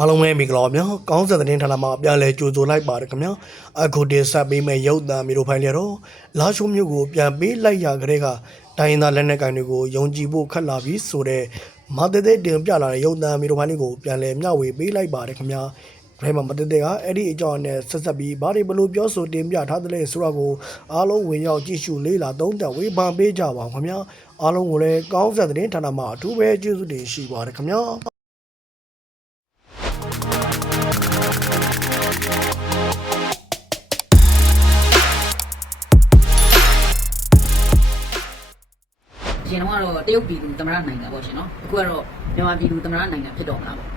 အားလုံးပဲမင်္ဂလာပါဗျာကောင်းဆက်တဲ့ဌာနမှာပြန်လဲကြိုဆိုလိုက်ပါတယ်ခင်ဗျာအခုတင်ဆက်ပေးမယ့်ရုပ်သံမျိုးဖိုင်လျတော့လာရှိုးမျိုးကိုပြန်ပေးလိုက်ရကြတဲ့ကတိုင်းရင်းသားလက်နက်ကိုင်တွေကိုယုံကြည်ဖို့ခက်လာပြီဆိုတော့မတတဲ့တင်ပြလာတဲ့ရုပ်သံမျိုးဖိုင်လေးကိုပြန်လဲမျှဝေပေးလိုက်ပါတယ်ခင်ဗျာဘယ်မှာမတတဲ့ကအဲ့ဒီအကြောင်းနဲ့ဆက်ဆက်ပြီးဘာတွေဘလို့ပြောဆိုတင်ပြထားတဲ့လဲဆိုတာကိုအားလုံးဝင်ရောက်ကြည့်ရှုလေ့လာသုံးသပ်ဝေဖန်ပေးကြပါဦးခင်ဗျာအားလုံးကိုလည်းကောင်းဆက်တဲ့ဌာနမှာအထူးပဲကျေးဇူးတင်ရှိပါတယ်ခင်ဗျာ ကတော့တရုတ်ပြည်သူသမရနိုင်ငံပေါ့ရှင်နော်အခုကတော့မြန်မာပြည်သူသမရနိုင်ငံဖြစ်တော့မလားပေါ့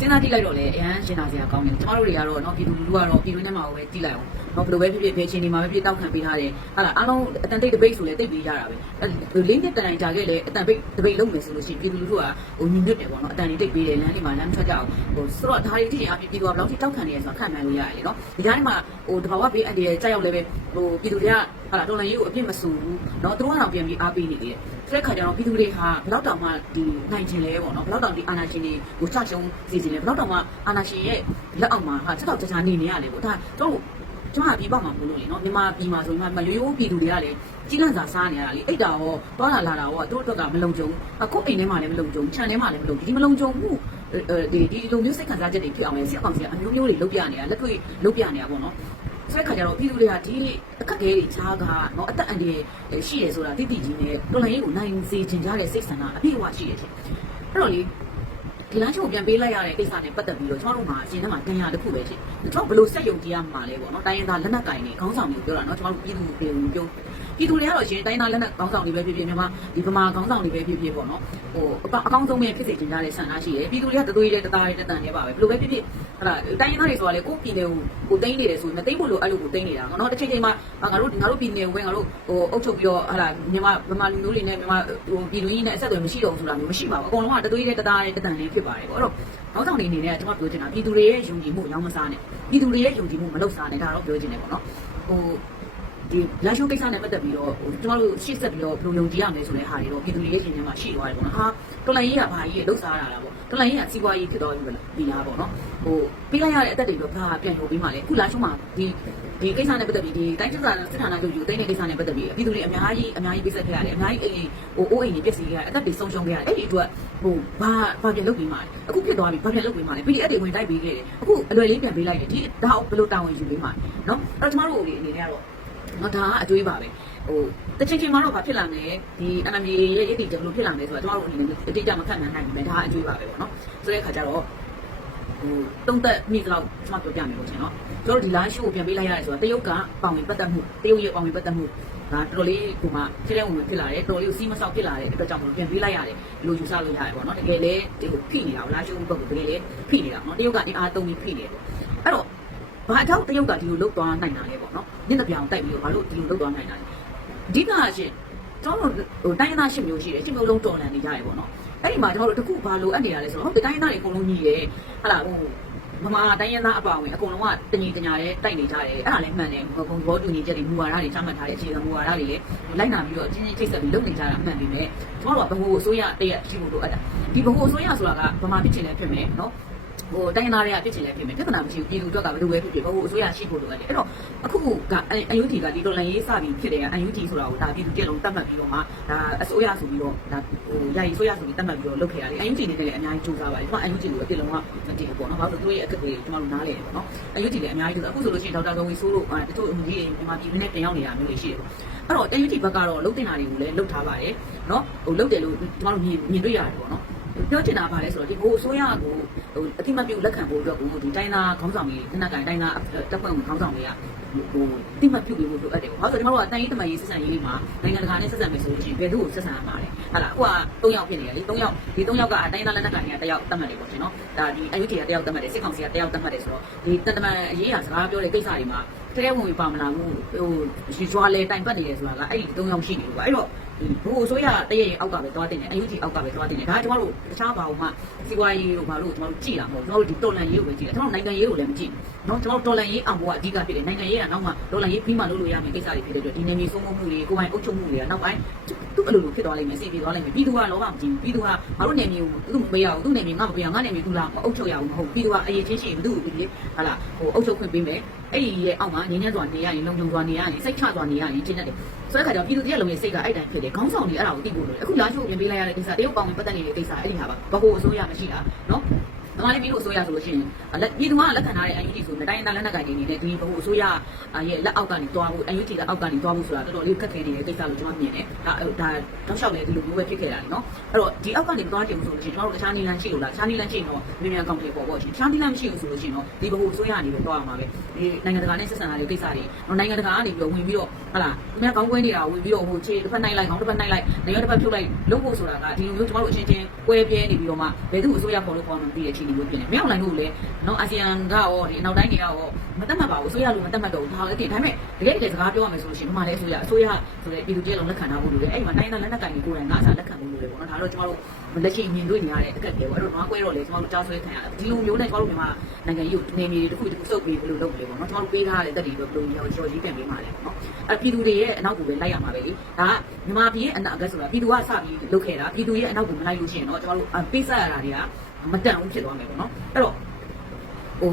စဉ်းစားကြည့်လိုက်တော့လေအရန်ရှင်းတာစရာကောင်းတယ်ကျမတို့တွေကတော့နော်ပြည်သူလူထုကတော့ပြည်တွင်းထဲမှာပဲကြည့်လိုက်အောင်နော်ဘယ်လိုပဲဖြစ်ဖြစ်ဘယ်ချိန်ဒီမှာပဲဖြစ်တောက်ခံပေးထားတယ်ဟာလားအားလုံးအတန်တိတ်တပိတ်ဆိုလေတိတ်ပေးကြတာပဲအဲလေးနှစ်တန်တိုင်ကြာခဲ့လေအတန်ပိတ်တပိတ်လုံးမယ်ဆိုလို့ရှိရင်ပြည်သူလူထုကဟိုညီညွတ်တယ်ပေါ့နော်အတန်တိတ်ပေးတယ်လမ်းလေးမှာလမ်းထွက်ကြအောင်ဟိုဆိုတော့ဒါတွေကြည့်ရင်အပြည်ပြည်သူကဘယ်လောက်ထိတောက်ခံနေရဆိုတာခံနိုင်လို့ရတယ်နော်ဒီတိုင်းမှာဟိုတဘာဝဘေးအန်ဒီရဲ့ကြောက်ရောက်လည်းပဲဟိုပြည်သူတွေက ဟာလားတော်လန်ရေးကိုအပြစ်မဆူဘူးနော်သူတို့ကတော့ပြန်ပြီးအားပေးနေတယ်ဆိုတဲ့ခါကျတော့ပြည်သူတွေဟာဘယ်တော့တောင်မှဒီနိုင်ချင်လဲပေါ့နော်ဘယ်တော့တောင်ဒီအာဏာရှင်တွေကိုချရှုံးစီစဉ်လဲဘယ်တော့တောင်မှအာဏာရှင်ရဲ့လက်အောက်မှာဟာချက်တော့ချာချာနေနေရတယ်ပေါ့ဒါတော့ကျွန်မပြည်ပမှာမလို့လေနော်မြန်မာပြည်မှာဆိုရင်မရိုးရိုးပြည်သူတွေကလည်းကြီးလန့်စာစားနေရတာလေအိတ်တာရောသွားလာလာတာရောတို့အတွက်ကမလုံခြုံအခုအိမ်ထဲမှာလည်းမလုံခြုံခြံထဲမှာလည်းမလုံဒီမလုံခြုံဘူးဒီဒီလိုမျိုးစိတ်ခံစားချက်တွေဖြစ်အောင်လေစစ်အောင်စီအမျိုးမျိုးတွေလုပ်ပြနေတာလက်တွေ့လုပ်ပြနေတာပေါ့နော် ဆိုတဲ့ခါကျတော့ပြည်သူတွေကဒီအခက်အခဲတွေချားကနော်အသက်အန္တရာယ်ရှိတယ်ဆိုတာတိတိကြီးနဲ့တော်လိုင်းရေးကိုနိုင်စေချင်ကြတဲ့စိတ်ဆန္ဒအပြည့်အဝရှိတယ်ချင်းအဲ့တော့လေဒီလမ်းချို့ပြန်ပေးလိုက်ရတဲ့ကိစ္စနဲ့ပတ်သက်ပြီးတော့ကျွန်တော်တို့မှာအရင်ကမှတင်ရတစ်ခုပဲချင်းကျွန်တော်ဘယ်လိုစက်ယုံကြည်ရမှာလဲပေါ့နော်တိုင်းရင်းသားလက်နက်ကင်တွေခေါင်းဆောင်တွေပြောတာနော်ကျွန်တော်တို့ပြည်သူတွေကိုပြော ပြည်သူတွေကတော့ရှင်တိုင်းသားလက်နက်ခေါင်းဆောင်တွေပဲဖြစ်ဖြစ်မြန်မာဒီဗမာခေါင်းဆောင်တွေပဲဖြစ်ဖြစ်ပေါ့နော်ဟိုအကောင်းဆုံးပဲဖြစ်စေချင်ကြတဲ့ဆန္ဒရှိတယ်ပြည်သူတွေကတသွေးတွေတသားတွေတတန်တွေပါပဲဘယ်လိုပဲဖြစ်ဖြစ်ဟလာတိုင်းရင်းသားတွေဆိုတာလေကိုပြည်နယ်ကိုကိုတိမ့်နေတယ်ဆိုရင်တိမ့်ဖို့လို့အဲ့လိုကိုတိမ့်နေတာနော်တစ်ချိန်ချိန်မှာငါတို့ငါတို့ပြည်နယ်ဝင်ငါတို့ဟိုအုပ်ချုပ်ပြီးတော့ဟလာမြန်မာဗမာလူမျိုးတွေနဲ့မြန်မာဟိုပြည်သူကြီးနဲ့အဆက်အသွယ်မရှိတော့ဘူးဆိုတာမျိုးမရှိပါဘူးအကုန်လုံးကတသွေးတွေတသားတွေတတန်တွေဖြစ်ပါတယ်ပေါ့အဲ့တော့ခေါင်းဆောင်တွေအနေနဲ့ကျွန်တော်ပြောချင်တာပြည်သူတွေရဲ့ယုံကြည်မှုရောင်းမစားနဲ့ပြည်သူတွေရဲ့ယုံကြည်မှုမလုပ်စားနဲ့ဒါတော့ပြောချင်တယ်ပေါ့နော်ဟို ဒီလာရှိုးကိစ္စနဲ့ပတ်သက်ပြီးတော့ကျွန်တော်တို့ရှေ့ဆက်ပြီးတော့ဘယ်လိုယုံကြည်ရမလဲဆိုတဲ့ဟာတွေတော့ပြည်သူတွေရဲ့ရှင်ထဲမှာရှိသွားတယ်ပေါ့နော်ဟာတော်လိုင်းကြီးကဘာကြီးလှုပ်ရှားရတာပေါ့တော်လိုင်းကြီးကစီးပွားရေးဖြစ်တော့ပြီဒီလားပေါ့နော်ဟိုပေးလိုက်ရတဲ့အသက်တွေတော့ဘာပြန်လို့ပြီးမှလဲအခုလာရှိုးမှာဒီဒီကိစ္စနဲ့ပတ်သက်ပြီးဒီတိုင်းစစ်စာစစ်ဌာနချုပ်ယူသိတဲ့ကိစ္စနဲ့ပတ်သက်ပြီးပြည်သူတွေအများကြီးအများကြီးပြည့်စက်ခဲ့ရတယ်အများကြီးအိမ်ဟိုအိုးအိမ်တွေပြည့်စည်ခဲ့ရတယ်အသက်တွေဆုံးရှုံးခဲ့ရတယ်အဲ့ဒီအတွက်ဟိုဘာဘာပြန်လုပ်ပြီးမှလဲအခုဖြစ်သွားပြီဘာပြန်လုပ်ပြီးမှလဲ PDF တွေဝင်တိုက်ပေးခဲ့တယ်အခုအလွယ်လေးပြန်ပေးလိုက်တယ်ဒီဒါဘယ်လိုတာဝန်ယူပေးမှလဲနော်အဲ့တော့ကျမတို့အနေနဲ့ကတော့ နော်ဒါကအတွေးပါပဲဟိုတချင်ချင်းမှာတော့ဘာဖြစ်လာမလဲဒီ NMD ရဲ့ရည်တည်ချက်ဘယ်လိုဖြစ်လာမလဲဆိုတာကျမတို့အနေနဲ့အတိအကျမခန့်မှန်းနိုင်ဘူးဒါကအတွေးပါပဲပေါ့နော်ဆိုတဲ့အခါကျတော့ဟိုတုံးသက်မိတော့ကျမပြောပြမယ်လို့ရှင်နော်ကျွန်တော်တို့ဒီ live show ကိုပြန်ပေးလိုက်ရတယ်ဆိုတာတရုတ်ကပေါင်ဝင်ပတ်သက်မှုတရုတ်ရဲ့ပေါင်ဝင်ပတ်သက်မှုဒါတော်တော်လေးကိုမှဖြစ်တဲ့ဝင်ဖြစ်လာတယ်တော်တော်လေးကိုစီးမဆောက်ဖြစ်လာတဲ့အတွက်ကြောင့်မလို့ပြန်ပေးလိုက်ရတယ်လို့ယူဆလို့ရတယ်ပေါ့နော်တကယ်လေဒီကိုဖိနေတာကို live show ဘက်ကိုတကယ်လေဖိနေတာနော်တရုတ်ကနေအားသုံးပြီးဖိနေတယ်အဲ့တော့ ဘာကြောင့်တရုတ်ကဒီလိုလုပ်သွားနိုင်တာလဲပေါ့နော်ညနေပြောင်တိုက်ပြီးတော့ဘာလို့ဒီလိုလုပ်သွားနိုင်တာလဲအဓိကရှင်ကျွန်တော်တို့ဟိုတိုင်းရင်းသားရှစ်မျိုးရှိတယ်ရှစ်မျိုးလုံးတော်လန်နေကြရပေါ့နော်အဲ့ဒီမှာကျွန်တော်တို့တခုဘာလို့အပ်နေတာလဲဆိုတော့ဟုတ်တယ်တိုင်းရင်းသားတွေအကုန်လုံးညီတယ်ဟာလားဟိုမမတိုင်းရင်းသားအပါဝင်အကုန်လုံးကတညီတညာရဲတိုက်နေကြတယ်အဲ့ဒါလည်းမှန်တယ်ဘုံဘောတူညီချက်တွေမူဝါဒတွေချမှတ်ထားတဲ့အခြေခံမူဝါဒတွေလည်းလိုက်နာပြီးတော့အချင်းချင်းချိတ်ဆက်ပြီးလုပ်နေကြတာမှန်ပြီမဲ့ကျွန်တော်တို့ကဘဟုအစိုးရတရက်ရှိဖို့လိုအပ်တာဒီဘဟုအစိုးရဆိုတာကဗမာဖြစ်ချင်လည်းဖြစ်မယ်နော် ဟိုတိုင်းသားတွေကဖြစ်ချင်လည်းဖြစ်မယ်ပြဿနာမရှိဘူးပြည်သူတို့ကဘယ်လိုပဲဖြစ်ဖြစ်ဘဟုအစိုးရရှိဖို့လိုအပ်တယ်အဲ့တော့အခုကအန်ယူတီကဒီဒေါ်လာရေးစပြီးဖြစ်တယ်အန်ယူတီဆိုတာကိုဒါပြည်သူတရက်လုံးတတ်မှတ်ပြီးတော့မှဒါအစိုးရဆိုပြီးတော့ဒါဟိုယာယီအစိုးရဆိုပြီးတတ်မှတ်ပြီးတော့လုပ်ခဲ့ရတယ်အန်ယူတီနဲ့လည်းအများကြီးစူးစမ်းပါတယ်ကျွန်တော်အန်ယူတီကိုအပြစ်လုံးကမတည်ဘူးပေါ့နော်ဘာလို့သူတို့ရဲ့အခက်အခဲတွေကျွန်တော်တို့နားလည်တယ်ပေါ့နော်အန်ယူတီလည်းအများကြီးအခုဆိုလို့ရှိရင်ဒေါက်တာကဝီဆိုးတို့တချို့ညီကြီးမြန်မာပြည်နဲ့တင်ရောက်နေတာမျိုးတွေရှိတယ်အဲ့တော့တန်ယူတီဘက်ကတော့လုတ်တင်တာတွေကိုလည်းလုတ်ထားပါတယ်နော်ဟိုလုတ်တယ်လို့ကျွန်တော်တို့မြင်မြင်တွေ့ရတယ်ပေါ့နော် ပြောချင်တာပါလဲဆိုတော့ဒီဘိုးအစိုးရကိုဟိုအတိမပြုတ်လက်ခံဖို့အတွက်ကိုဒီတိုင်းသားခေါင်းဆောင်တွေတနက်ကန်တိုင်းသားတပ်ဖွဲ့ဝင်ခေါင်းဆောင်တွေကဟိုတိမပြုတ်ပြီးဖို့လိုအပ်တယ်ပေါ့။ဘာလို့ဆိုတော့ကျွန်တော်တို့ကတိုင်းရေးတမန်ရေးဆက်ဆံရေးလေးမှာနိုင်ငံတကာနဲ့ဆက်ဆံမယ်ဆိုလို့ရှိရင်ဘယ်သူ့ကိုဆက်ဆံရမှာလဲ။ဟာလားအခုက၃ယောက်ဖြစ်နေတယ်လေ၃ယောက်ဒီ၃ယောက်ကတိုင်းသားလက်နက်ကန်တွေကတယောက်တတ်မှတ်တယ်ပေါ့ရှင်နော်။ဒါဒီအယူတီကတယောက်တတ်မှတ်တယ်စစ်ကောင်စီကတယောက်တတ်မှတ်တယ်ဆိုတော့ဒီတတမန်အရေးအစကားပြောတဲ့ကိစ္စတွေမှာတကယ်ဝင်ပါမလာဘူးဟိုရွှေရွာလဲတိုင်ပတ်နေတယ်ဆိုတာကအဲ့ဒီ၃ယောက်ရှိနေလို့ပါ။အဲ့တော့ ဘိုးအစိုးရတည့်ရဲ့အောက်ကပဲသွားတင်တယ်အယူကြီးအောက်ကပဲသွားတင်တယ်ဒါကကျမတို့တခြားဘာမှစီးပွားရေးတို့ဘာလို့ကျမတို့ကြည့်တာမဟုတ်ကျမတို့ဒီတော်လန်ရေးကိုပဲကြည့်တယ်ကျမတို့နိုင်ငံရေးကိုလည်းမကြည့်ဘူးနော်ကျမတို့တော်လန်ရေးအောင်ဖို့ကအဓိကဖြစ်တယ်နိုင်ငံရေးကနောက်မှတော်လန်ရေးပြီးမှလုပ်လို့ရမယ်ကိစ္စတွေဖြစ်တဲ့အတွက်ဒီနေမျိုးဆုံးမမှုတွေကိုယ်ပိုင်အုပ်ချုပ်မှုတွေကနောက်ပိုင်းသူ့အလိုလိုဖြစ်သွားလိမ့်မယ်စီးပြီးသွားလိမ့်မယ်ပြည်သူကလောဘမကြည့်ဘူးပြည်သူကငါတို့နေမျိုးသူ့မပေးရဘူးသူ့နေမျိုးငါမပေးရငါနေမျိုးသူလားမအုပ်ချုပ်ရဘူးမဟုတ်ပြည်သူကအရေးချင်းရှိရင်ဘယ်သူ့ကိုပြီးဟာလားဟိုအုပ်ချုပ်ခွင့်ပေးမယ် အဲ့ဒီရဲ့အောက်မှာငြိမ်းချမ်းစွာနေရရင်လုံခြုံစွာနေရရင်စိတ်ချစွာနေရရင်ကျင်းတတ်တယ်ဆိုတဲ့ခါကျတော့ပြည်သူတရက်လုံးရဲ့စိတ်ကအဲ့တိုင်းဖြစ်တယ်ခေါင်းဆောင်တွေအဲ့ဒါကိုသိဖို့လိုတယ်အခုလာချိုးပြင်ပေးလိုက်ရတဲ့ကိစ္စတရုတ်ပေါင်းပတ်သက်နေတဲ့ကိစ္စအဲ့ဒီဟာပါဘကိုအစိုးရမရှိတာနော် မမလေးပြည်လို့အစိုးရဆိုလို့ရှိရင်လက်ပြည်သူကလက်ခံထားတဲ့ UNG ဆိုတဲ့တိုင်းတိုင်းလက်နက်ကိုင်တွေနေတဲ့ဒီဘကိုအစိုးရရဲ့လက်အောက်ကနေတွားဖို့ UNG လက်အောက်ကနေတွားဖို့ဆိုတာတော်တော်လေးခက်ခဲနေတဲ့ကိစ္စလို့ကျွန်တော်မြင်တယ်ဒါဒါတောက်လျှောက်လည်းဒီလိုမျိုးပဲဖြစ်ခဲ့တာလीနော်အဲ့တော့ဒီအောက်ကနေတွားကြည့်လို့ဆိုလို့ရှိရင်ကျွန်တော်တို့တခြားနည်းလမ်းရှိလို့လားတခြားနည်းလမ်းရှိရင်တော့မြန်မြန်ကောင်းတယ်ပေါ့ပေါ့ရှင်တခြားနည်းလမ်းမရှိဘူးဆိုလို့ရှိရင်တော့ဒီဘကိုအစိုးရကနေပဲတွားရမှာပဲဒီနိုင်ငံတကာနဲ့ဆက်ဆံတာတွေကိစ္စတွေနော်နိုင်ငံတကာကနေပြီးတော့ဝင်ပြီးတော့ဟလာသူများကောင်းကွင်းနေတာဝင်ပြီးတော့ဟိုခြေတစ်ဖက်နိုင်လိုက်ခေါင်းတစ်ဖက်နိုင်လိုက်နေရာတစ်ဖက်ဖြုတ်လိုက်လုပ်ဖို့ဆိုတာကဒီလိုမျိုးကျွန်တော်တို့အချင်းချင်းကွဲပြဲနေပြီးတော့မှဘယ်သူအစိုးရပေါ်လို့ပေါ်မှမပြီးတဲ့အခြေအနေမျိုးဖြစ်နေမြောက်နိုင်လို့လည်းနော်အာဆီယံကရောဒီနောက်တိုင်းတွေကရောမတတ်မှတ်ပါဘူးအစိုးရလို့မတတ်မှတ်တော့ဘူးဒါလည်းတင်ဒါပေမဲ့တကယ်တကယ်စကားပြောရမယ်ဆိုလို့ရှိရင်ဒီမှာလည်းအစိုးရအစိုးရဆိုတဲ့ပြည်သူကျဲလုံးလက်ခံထားဖို့လိုတယ်အဲ့ဒီမှာတိုင်းသားလက်နက်ကိုင်တွေကိုယ်တိုင်ငါအစားလက်ခံဖို့လိုတယ်ပေါ့နော်ဒါတော့ကျွန်တော်တို့လက်ရှိမြင်တွေ့နေရတဲ့အကက်တွေပေါ့အဲ့တော့ငါကွဲတော့လေကျွန်တော်တို့ကြားဆွဲခံရတယ်ဒီလိုမျိုးနဲ့ကျွန်တော်တို့မြန်မာနိုင်ငံကြီးကိုနေမြေတွေတစ်ခုတစ်ခုစုပ်ပြီးဘယ်လိုလုပ်မလဲပေါ့နော်ကျွန်တော်တို့ပေးထားတဲ့တက်တွေပဲဘယ်လိုရောရောရေးပြန်ပေးမှာလဲပေါ့နော်အဲ့ပြည်သူတွေရဲ့အနောက်ကိုပဲလိုက်ရမှာပဲလေဒါကမြန်မာပြည်ရဲ့အနောက်အကက်ဆိုတာပြည်သူကစပြီးလုပ်ခဲ့တာပြည်သူရဲ့အနောက်ကိုမလိုက်လို့ရှိရင်တော့ကျွန်တော်တို့ပေးဆက်ရတာတွေက မတန်ဘူးဖြစ်သွားမယ်ပေါ့နော်အဲ့တော့ဟို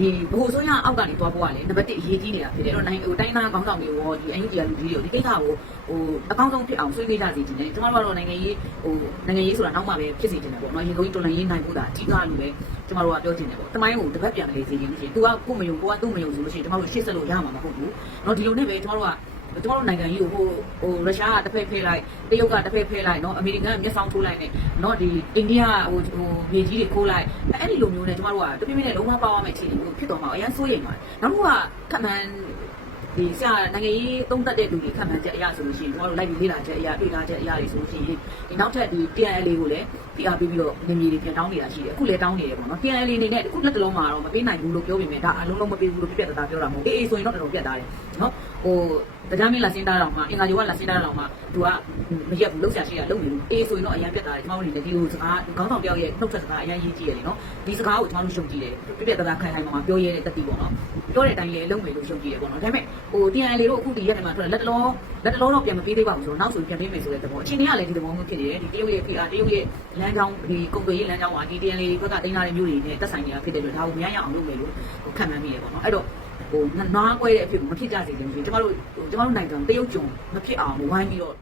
ဒီဘိုးဆိုရအောက်ကနေသွားဖို့ကလည်းနံပါတ်1အရေးကြီးနေတာဖြစ်တယ်။အဲ့တော့နိုင်ဟိုတိုင်းသားကောင်းဆောင်တွေရောဒီအင်ဂျီယာလူကြီးတွေဒီကိစ္စကိုဟိုအကောင်းဆုံးဖြစ်အောင်ဆွေးနွေးကြစီတင်တယ်။ကျွန်တော်တို့ကတော့နိုင်ငံရေးဟိုနိုင်ငံရေးဆိုတာနောက်မှပဲဖြစ်စီတင်တယ်ပေါ့နော်။ရေကုန်ကြီးတော်လှန်ရေးနိုင်ဖို့တာအကြီးကားလူပဲကျွန်တော်တို့ကပြောချင်တယ်ပေါ့။တမိုင်းကိုတစ်ပတ်ပြန်လေးစီရင်လို့ရှိရင် तू ကကိုမယုံကိုကသူ့မယုံဆိုလို့ရှိရင်ကျွန်တော်တို့ရှေ့ဆက်လို့ရမှာမဟုတ်ဘူး။နော်ဒီလိုနဲ့ပဲကျွန်တော်တို့က တော်တို့နိုင်ငံကြီးကိုဟိုဟိုရုရှားကတစ်ဖက်ဖဲလိုက်တရုတ်ကတစ်ဖက်ဖဲလိုက်เนาะအမေရိကန်ကမျက်စောင်းထိုးလိုက်နဲ့เนาะဒီအိန္ဒိယဟိုဟိုမြေကြီးတွေခိုးလိုက်အဲ့ဒီလိုမျိုးနဲ့ကျွန်တော်တို့ကတပြင်းပြင်းနဲ့လုံးဝပေါက်ရမယ့်အခြေအနေမျိုးဖြစ်သွားမှာအရင်စိုးရိမ်ပါတယ်နောက်တစ်ခုကခက်မှန်ဒီဆရာနိုင်ငံရေးသုံးသက်တဲ့လူတွေခံမှန်းချက်အရာဆိုလို့ရှိရင်ကျွန်တော်တို့လိုက်ပြီးလေ့လာချက်အရာတွေ့တာချက်အရာတွေဆိုလို့ရှိရင်ဒီနောက်ထပ်ဒီ TNL ကိုလည်း PR ပေးပြီးတော့နေမြေတွေပြန်တောင်းနေတာရှိတယ်အခုလည်းတောင်းနေတယ်ပေါ့နော် TNL အနေနဲ့အခုလက်တလုံးမှာတော့မပေးနိုင်ဘူးလို့ပြောပေမဲ့ဒါအလုံးလုံးမပေးဘူးလို့ပြပြတသားပြောတာမဟုတ်အေးအေးဆိုရင်တော့တော်တော်ပြတ်သားတယ်နော်ဟိုတရားမင်းလာစင်းတားတော့မှအင်္ဂါကျော်ကလာစင်းတားတော့မှသူကမရက်ဘူးလှုပ်ရှားရှိတာလုပ်နေဘူးအေးဆိုရင်တော့အရင်ပြတ်သားတယ်ကျွန်တော်တို့နေဒီလိုစကားခေါင်းဆောင်ပြောက်ရဲ့နှုတ်ဆက်စကားအရင်ရေးကြည့်ရတယ်နော်ဒီစကားကိုကျွန်တော်တို့ရှုံကြည့်တယ်ပြပြတသားခိုင်ခိုင်မှာပြောရဲတဲ့တက်တီပေါ့နော်ပြောတဲ့အတိုင်းလည်းလုံးမယ်လို့ရှုံကြည့်တယ်ပေါ့နော်ဒါပေမဲ့ဟို TNL တို့အခုဒီရက်ထဲမှာထွက်လက်တလုံးလက်တလုံးတော့ပြန်မပေးသေးပါဘူးဆိုတော့နောက်ဆိုပြန်ပေးမယ်ဆိုတဲ့သဘောအချိန်တွေကလည်းဒီသဘောမျိုးဖြစ်နေတယ်ဒီတရုတ်ရဲ့ PR တရုတ်ရဲ့လမ်းကြောင်းဒီကုန်သွယ်ရေးလမ်းကြောင်းမှာဒီ TNL ဘက်ကတင်လာတဲ့မျိုးတွေနဲ့တက်ဆိုင်နေတာဖြစ်တဲ့အတွက်ဒါကိုမရရအောင်လုပ်မယ်လို့ဟိုခံမှန်းမိတယ်ပေါ့နော်အဲ့တော့ဟိုနားကွဲတဲ့အဖြစ်မဖြစ်ကြစေချင်ဘူးကျွန်တော်တို့ကျွန်တော်တို့နိုင်ငံတရုတ်ကြုံမဖြစ်အောင်ဝိုင်းပြီးတော့